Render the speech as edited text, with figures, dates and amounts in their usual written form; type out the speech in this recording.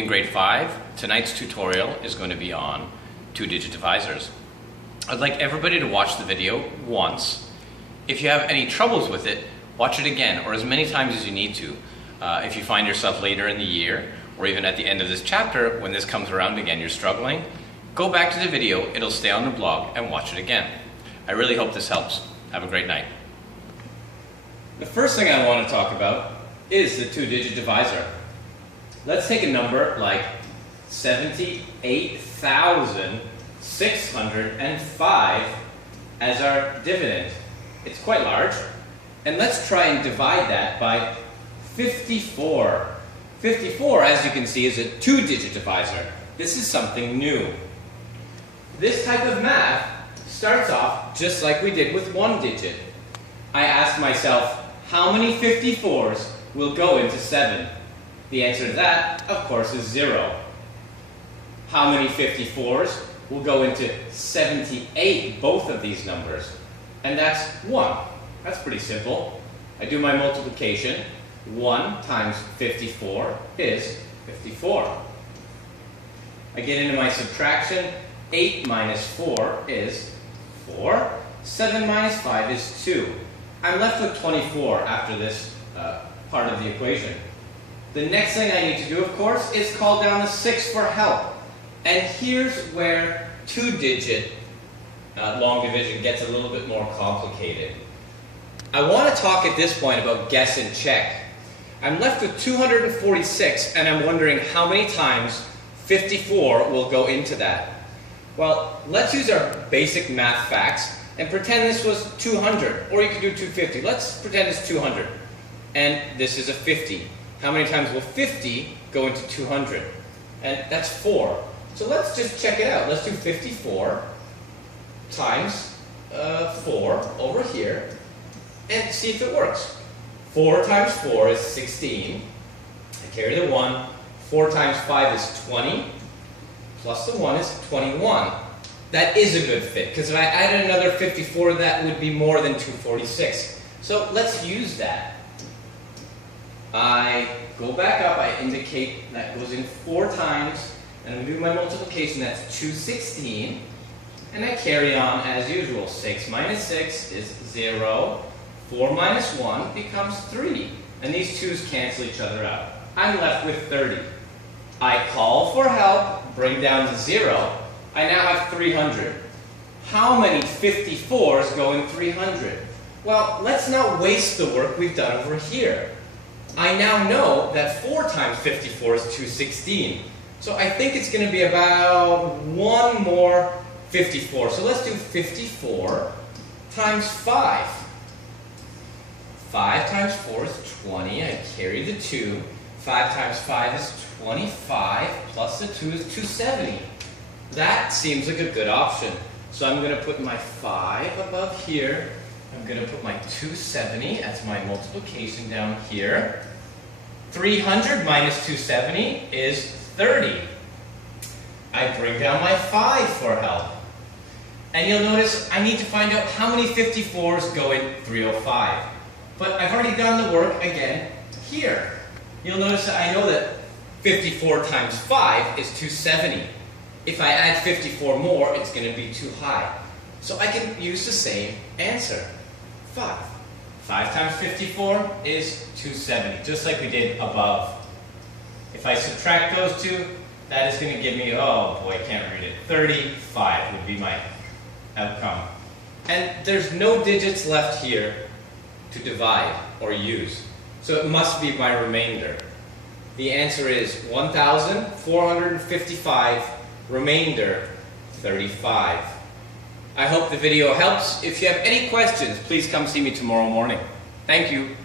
In grade 5, tonight's tutorial is going to be on two-digit divisors. I'd like everybody to watch the video once. If you have any troubles with it, watch it again or as many times as you need to. If you find yourself later in the year or even at the end of this chapter, when this comes around again, you're struggling, go back to the video, it'll stay on the blog, and watch it again. I really hope this helps. Have a great night. The first thing I want to talk about is the two-digit divisor. Let's take a number like 78,605 as our dividend. It's quite large. And let's try and divide that by 54. 54, as you can see, is a two-digit divisor. This is something new. This type of math starts off just like we did with one digit. I ask myself, how many 54s will go into 7? The answer to that, of course, is 0. How many 54s will go into 78, both of these numbers? And that's 1. That's pretty simple. I do my multiplication. 1 times 54 is 54. I get into my subtraction. 8 minus 4 is 4. 7 minus 5 is 2. I'm left with 24 after this part of the equation. The next thing I need to do, of course, is call down the 6 for help. And here's where two-digit long division gets a little bit more complicated. I want to talk at this point about guess and check. I'm left with 246, and I'm wondering how many times 54 will go into that. Well, let's use our basic math facts and pretend this was 200, or you could do 250. Let's pretend it's 200, and this is a 50. How many times will 50 go into 200? And that's 4. So let's just check it out. Let's do 54 times 4 over here and see if it works. 4 times 4 is 16. I carry the 1. 4 times 5 is 20. Plus the 1 is 21. That is a good fit, because if I added another 54, that would be more than 246. So let's use that. I go back up, I indicate that goes in 4 times, and I do my multiplication, that's 216, and I carry on as usual. 6 minus 6 is 0, 4 minus 1 becomes 3, and these 2's cancel each other out. I'm left with 30. I call for help, bring down to 0, I now have 300. How many 54s go in 300? Well, let's not waste the work we've done over here. I now know that 4 times 54 is 216. So I think it's going to be about one more 54. So let's do 54 times 5. 5 times 4 is 20. I carry the 2. 5 times 5 is 25. Plus the 2 is 270. That seems like a good option. So I'm going to put my 5 above here. I'm going to put my 270 as my multiplication down here. 300 minus 270 is 30. I bring down my 5 for help. And you'll notice I need to find out how many 54s go in 305. But I've already done the work again here. You'll notice that I know that 54 times 5 is 270. If I add 54 more, it's going to be too high. So I can use the same answer. 5. 5 times 54 is 270, just like we did above. If I subtract those two, that is going to give me, oh boy, I can't read it, 35 would be my outcome. And there's no digits left here to divide or use, so it must be my remainder. The answer is 1,455, remainder 35. I hope the video helps. If you have any questions, please come see me tomorrow morning. Thank you.